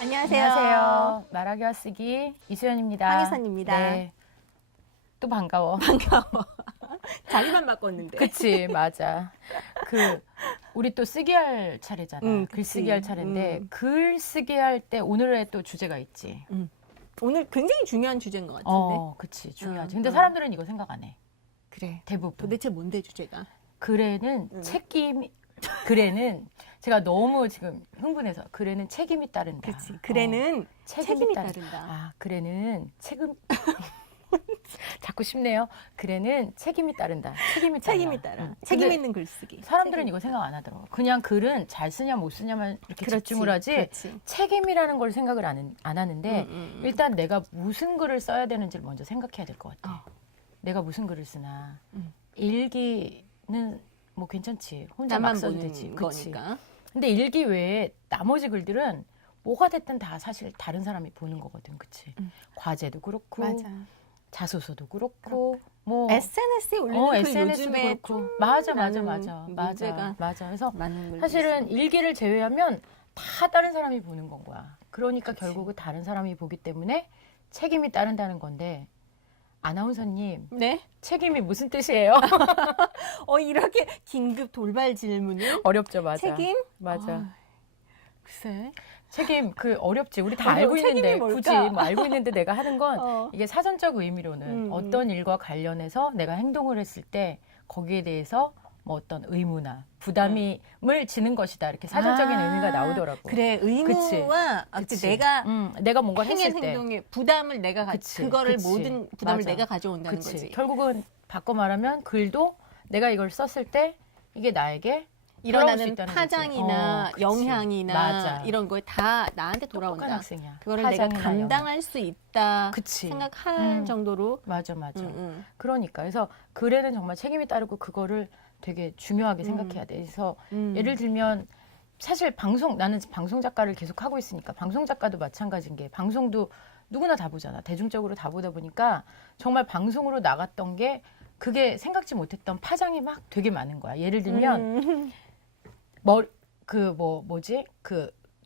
안녕하세요. 말하기 와 쓰기 이수연입니다. 황혜선입니다. 네. 또 반가워. 반가워. 자리만 바꿨는데. 그치, 맞아. 우리 또 쓰기 할 차례잖아. 글쓰기 할 차례인데, 글쓰기 할 때 오늘의 또 주제가 있지. 오늘 굉장히 중요한 주제인 것 같은데. 그치, 중요하지. 근데 사람들은 이거 생각 안 해. 그래. 대부분. 도대체 뭔데 주제가? 글에는 글에는 제가 너무 지금 흥분해서 글에는 책임이 따른다. 그치. 글에는 책임이 따른다. 아, 글에는 자꾸 쉽네요. 글에는 책임이 따른다. 책임이 따라. 책임 있는 글쓰기. 사람들은 이거 생각 안 하더라고. 그냥 글은 잘 쓰냐 못 쓰냐만 이렇게 집중을 하지. 그렇지. 책임이라는 걸 생각을 안 하는데 일단 내가 무슨 글을 써야 되는지를 먼저 생각해야 될 것 같아. 내가 무슨 글을 쓰나. 일기는 뭐 괜찮지. 혼자 막 써도 되지. 그치. 거니까. 근데 일기 외에 나머지 글들은 뭐가 됐든 다 사실 다른 사람이 보는 거거든. 그치. 과제도 그렇고. 맞아. 자소서도 그렇고. 뭐 SNS에 올리는 글 SNS도 요즘에 그렇고. 맞아. 문제가 그래서 많은 걸 사실은 일기를 제외하면 다 다른 사람이 보는 건 거야. 그러니까 그치. 결국은 다른 사람이 보기 때문에 책임이 따른다는 건데 아나운서님 네? 책임이 무슨 뜻이에요? 이렇게 긴급 돌발 질문을 어렵죠, 맞아. 책임? 맞아. 글쎄. 책임 어렵지. 우리 다 어려워. 알고 있는데 책임이 뭘까? 굳이 뭐 알고 있는데 내가 하는 건 이게 사전적 의미로는 어떤 일과 관련해서 내가 행동을 했을 때 거기에 대해서 뭐 어떤 의무나 부담을 지는 것이다. 이렇게 사전적인 의미가 나오더라고. 그래, 의무와 그치. 내가 뭔가 행한 했을 때 행동에 부담을 내가 그거를 그치. 모든 부담을 맞아. 내가 가져온다는 그치. 거지. 결국은 바꿔 말하면 글도 내가 이걸 썼을 때 이게 나에게 일어나는 파장이나 그치. 영향이나 맞아. 이런 거 다 나한테 돌아온다. 학생이야. 그거를 내가 파장이나 감당할 수 있다 그치. 생각할 정도로. 맞아. 그러니까 그래서 글에는 정말 책임이 따르고 그거를 되게 중요하게 생각해야 돼. 그래서 예를 들면 사실 나는 방송 작가를 계속 하고 있으니까 방송 작가도 마찬가지인 게 방송도 누구나 다 보잖아. 대중적으로 다 보다 보니까 정말 방송으로 나갔던 게 그게 생각지 못했던 파장이 막 되게 많은 거야. 예를 들면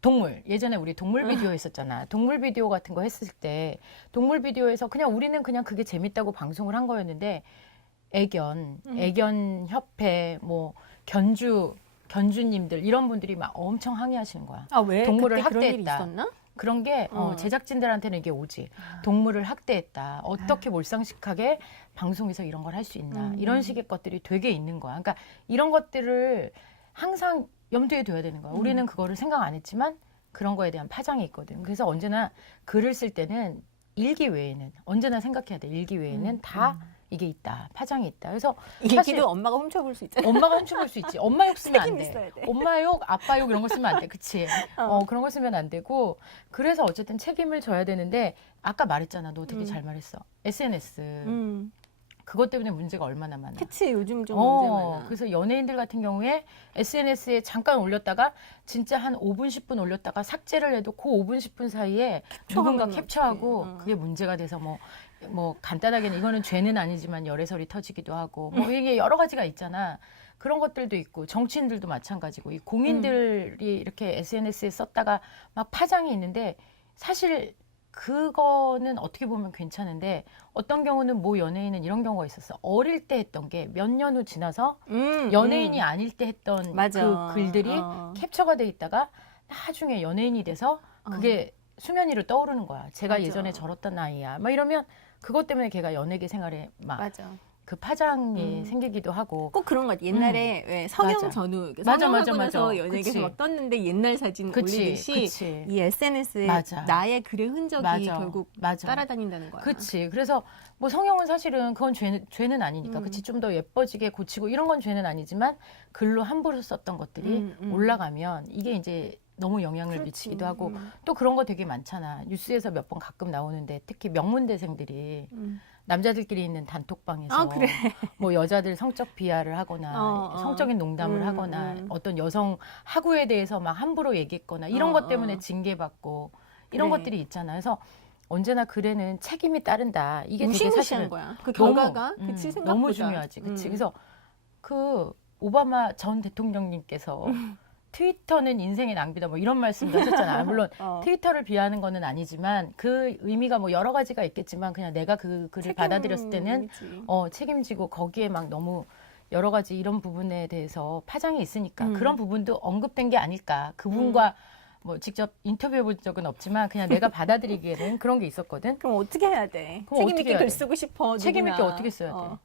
동물. 예전에 우리 동물 비디오 했었잖아. 동물 비디오 같은 거 했을 때 동물 비디오에서 그냥 우리는 그냥 그게 재밌다고 방송을 한 거였는데 애견 협회 뭐 견주님들 이런 분들이 막 엄청 항의하시는 거야. 아, 왜? 동물을 그때 그런 일이 학대했다. 있었나? 그런 게 제작진들한테는 이게 오지. 동물을 학대했다. 어떻게 몰상식하게 방송에서 이런 걸 할 수 있나. 이런 식의 것들이 되게 있는 거야. 그러니까 이런 것들을 항상 염두에 둬야 되는 거야. 우리는 그거를 생각 안 했지만 그런 거에 대한 파장이 있거든. 그래서 언제나 글을 쓸 때는 일기 외에는 언제나 생각해야 돼. 일기 외에는 다 이게 있다. 파장이 있다. 그래서 사실 일기도 엄마가 훔쳐볼 수 있잖아. 엄마가 훔쳐볼 수 있지. 엄마 욕 쓰면 안 책임 돼. 있어야 돼. 엄마 욕, 아빠 욕 이런 거 쓰면 안 돼. 그치? 그런 거 쓰면 안 되고. 그래서 어쨌든 책임을 져야 되는데 아까 말했잖아. 너 되게 잘 말했어. SNS. 그것 때문에 문제가 얼마나 많아. 그치, 요즘 좀 문제 많아. 그래서 연예인들 같은 경우에 SNS에 잠깐 올렸다가 진짜 한 5분, 10분 올렸다가 삭제를 해도 그 5분, 10분 사이에 누군가 캡처하고 그게 문제가 돼서 뭐 간단하게는 이거는 죄는 아니지만 열애설이 터지기도 하고 뭐 이게 여러 가지가 있잖아. 그런 것들도 있고 정치인들도 마찬가지고 이 공인들이 이렇게 SNS에 썼다가 막 파장이 있는데 사실 그거는 어떻게 보면 괜찮은데 어떤 경우는 뭐 연예인은 이런 경우가 있었어. 어릴 때 했던 게 몇 년 후 지나서 연예인이 아닐 때 했던 맞아. 그 글들이 캡처가 돼 있다가 나중에 연예인이 돼서 그게 수면 위로 떠오르는 거야. 제가 맞아. 예전에 저렇던 아이야. 막 이러면 그것 때문에 걔가 연예계 생활에 막 맞아. 그 파장이 생기기도 하고. 꼭 그런 것 같아. 옛날에 왜 성형 맞아. 전후 맞아, 성형하고 맞아. 나서 연예계에서 그치. 막 떴는데 옛날 사진 올리듯이 그치. 이 SNS에 맞아. 나의 글의 흔적이 맞아. 결국 맞아. 따라다닌다는 거야. 그치. 그래서 뭐 성형은 사실은 그건 죄는 아니니까. 그치. 좀 더 예뻐지게 고치고 이런 건 죄는 아니지만 글로 함부로 썼던 것들이 올라가면 이게 이제 너무 영향을 그렇지. 미치기도 하고 또 그런 거 되게 많잖아. 뉴스에서 몇 번 가끔 나오는데 특히 명문대생들이 남자들끼리 있는 단톡방에서 아, 그래. 뭐 여자들 성적 비하를 하거나 성적인 농담을 하거나 어떤 여성 하구에 대해서 막 함부로 얘기했거나 이런 것 때문에 징계받고 이런 그래. 것들이 있잖아요. 그래서 언제나 글에는 책임이 따른다. 이게 되게 무시무시한 사실은 거야. 그 결과가 그치 생각보다 너무 중요하지. 그치. 그래서 그 오바마 전 대통령님께서 트위터는 인생의 낭비다 뭐 이런 말씀도 하셨잖아요. 물론 트위터를 비하하는 거는 아니지만 그 의미가 뭐 여러 가지가 있겠지만 그냥 내가 그 글을 받아들였을 때는 책임지고 거기에 막 너무 여러 가지 이런 부분에 대해서 파장이 있으니까 그런 부분도 언급된 게 아닐까. 그분과 뭐 직접 인터뷰해 본 적은 없지만 그냥 내가 받아들이기에는 그런 게 있었거든. 그럼 어떻게 해야 돼? 그럼 책임 어떻게 있게 해야 글 돼? 쓰고 싶어. 책임 있게 누구나. 어떻게 써야 돼?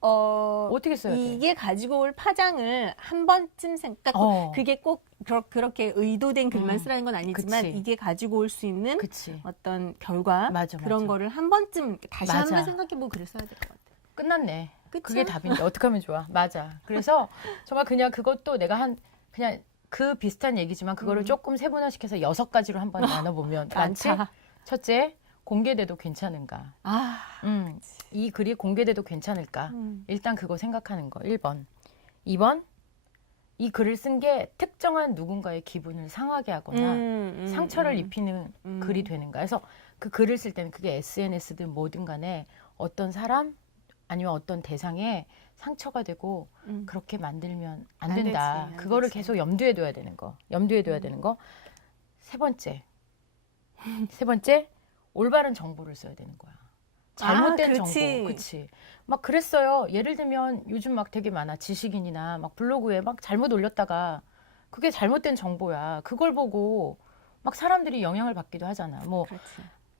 어떻게 써야 돼? 이게 가지고 올 파장을 한 번쯤 생각. 그게 꼭 그렇게 의도된 글만 쓰라는 건 아니지만 그치. 이게 가지고 올 수 있는 그치. 어떤 결과 그런 거를 한 번쯤 다시 맞아. 한번 생각해보고 글을 써야 될 것 같아. 끝났네. 그쵸? 그게 답인데 어떻게 하면 좋아? 맞아. 그래서 정말 그냥 그것도 내가 그냥 그 비슷한 얘기지만 그거를 조금 세분화시켜서 6가지로 한번 나눠보면 많지? 많다. 첫째, 공개돼도 괜찮은가? 이 글이 공개돼도 괜찮을까? 일단 그거 생각하는 거 1번. 2번, 이 글을 쓴 게 특정한 누군가의 기분을 상하게 하거나 상처를 입히는 글이 되는가? 그래서 그 글을 쓸 때는 그게 SNS든 뭐든 간에 어떤 사람 아니면 어떤 대상에 상처가 되고 그렇게 만들면 안 된다. 되지, 안 그거를 되지. 계속 염두에 둬야 되는 거. 염두에 둬야 되는 거. 세 번째, 올바른 정보를 써야 되는 거야. 잘못된 정보. 그치. 막 그랬어요. 예를 들면 요즘 막 되게 많아. 지식인이나 막 블로그에 막 잘못 올렸다가 그게 잘못된 정보야. 그걸 보고 막 사람들이 영향을 받기도 하잖아.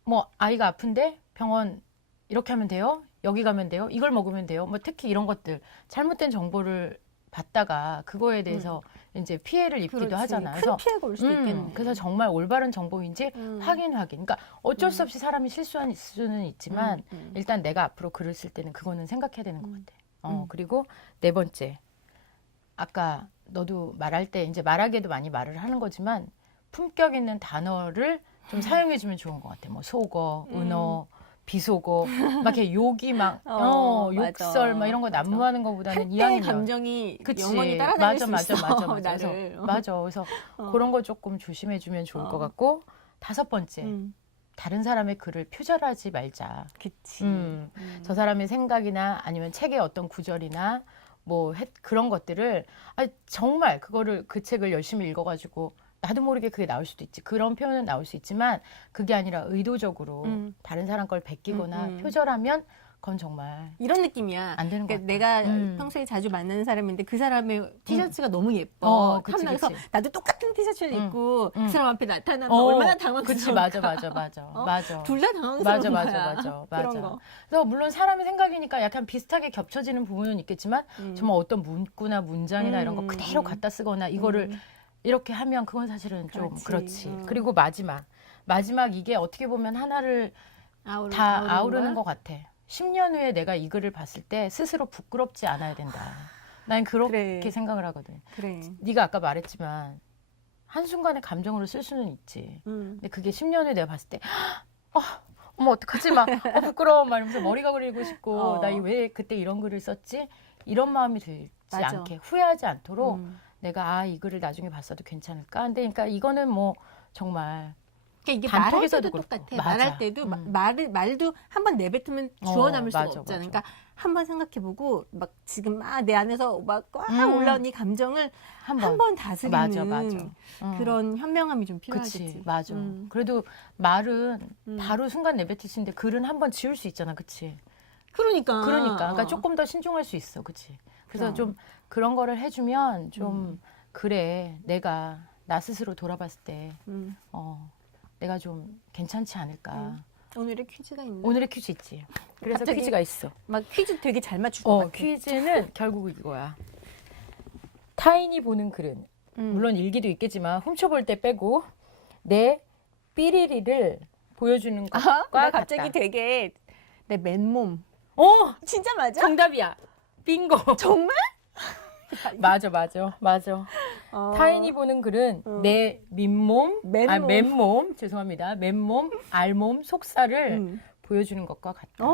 뭐 아이가 아픈데 병원 이렇게 하면 돼요? 여기 가면 돼요? 이걸 먹으면 돼요? 뭐 특히 이런 것들 잘못된 정보를 받다가 그거에 대해서 이제 피해를 입기도 하잖아. 큰 피해가 올 수도 있겠네. 그래서 정말 올바른 정보인지 확인. 그러니까 어쩔 수 없이 사람이 실수할 수는 있지만 일단 내가 앞으로 글을 쓸 때는 그거는 생각해야 되는 것 같아. 그리고 네 번째, 아까 너도 말할 때 이제 말하기에도 많이 말을 하는 거지만 품격 있는 단어를 좀 사용해주면 좋은 것 같아. 뭐 속어, 은어, 비속어, 막 이렇게 욕이 막 욕설 막 이런 거 난무하는 것보다는 한때의 이왕이면 감정이 그치. 영원히 따라다닐 수 있어. 나를. 그래서 그런 거 조금 조심해주면 좋을 것 같고 5번째, 다른 사람의 글을 표절하지 말자. 그치. 저 사람의 생각이나 아니면 책의 어떤 구절이나 뭐 그런 것들을 정말 그 책을 열심히 읽어가지고 나도 모르게 그게 나올 수도 있지. 그런 표현은 나올 수 있지만 그게 아니라 의도적으로 다른 사람 걸 베끼거나 표절하면 그건 정말 이런 느낌이야. 안 되는 것 같아. 내가 평소에 자주 만나는 사람인데 그 사람의 티셔츠가 너무 예뻐. 그치, 그래서 그치. 나도 똑같은 티셔츠를 입고 그 사람 앞에 나타나면 얼마나 당황스러워. 그치, 맞아. 둘 다 당황스러운 거야. 맞아. 그런 거. 그래서 물론 사람의 생각이니까 약간 비슷하게 겹쳐지는 부분은 있겠지만 정말 어떤 문구나 문장이나 이런 거 그대로 갖다 쓰거나 이거를 이렇게 하면 그건 사실은 좀 그렇지. 그리고 마지막 이게 어떻게 보면 하나를 다 아우르는 것 같아. 10년 후에 내가 이 글을 봤을 때 스스로 부끄럽지 않아야 된다. 난 그렇게 생각을 하거든. 그래. 네가 아까 말했지만 한순간에 감정으로 쓸 수는 있지. 근데 그게 10년 후에 내가 봤을 때 어머 어떡하지 막 부끄러워 막 이러면서 머리가 그리고 싶고 나 왜 그때 이런 글을 썼지? 이런 마음이 들지 않게 후회하지 않도록 내가 이 글을 나중에 봤어도 괜찮을까? 근데 그러니까 이거는 뭐 정말 이게 말할 때도 그렇고. 똑같아. 맞아. 말할 때도 말도 한 번 내뱉으면 주워 담을 수가 맞아. 없잖아. 그러니까 한 번 생각해보고 막 지금 내 안에서 막 꽉 올라온 이 감정을 한 번 다스리는 맞아. 그런 현명함이 좀 필요하겠지. 그치, 맞아. 그래도 말은 바로 순간 내뱉을 수 있는데 글은 한 번 지울 수 있잖아, 그치? 그러니까 조금 더 신중할 수 있어, 그치? 그래서 좀 그런 거를 해주면 좀 그래, 내가 나 스스로 돌아봤을 때 내가 좀 괜찮지 않을까. 오늘의 퀴즈가 있네. 오늘의 퀴즈 있지. 그래서 퀴즈가 있어. 막 퀴즈 되게 잘 맞출 것 같아. 퀴즈는 결국 이거야. 타인이 보는 글은 물론 일기도 있겠지만 훔쳐볼 때 빼고 내 삐리리를 보여주는 것과 나 갑자기 같다. 되게 내 맨몸. 진짜 맞아? 정답이야. 빙고. 정말? 맞아. 타인이 보는 글은 내 맨몸, 죄송합니다. 맨몸, 알몸, 속살을 보여주는 것과 같다.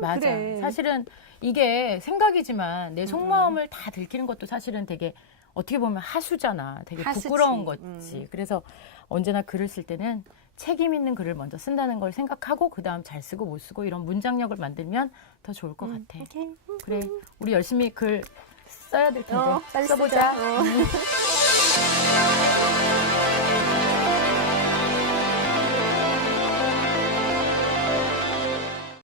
맞아. 그래. 사실은 이게 생각이지만 내 속마음을 다 들키는 것도 사실은 되게 어떻게 보면 하수잖아. 되게 하수지. 부끄러운 거지. 그래서 언제나 글을 쓸 때는 책임 있는 글을 먼저 쓴다는 걸 생각하고 그다음 잘 쓰고 못 쓰고 이런 문장력을 만들면 더 좋을 것 같아. 오케이. 그래, 우리 열심히 글 써야 될 텐데 빨리 써보자. 쓰자.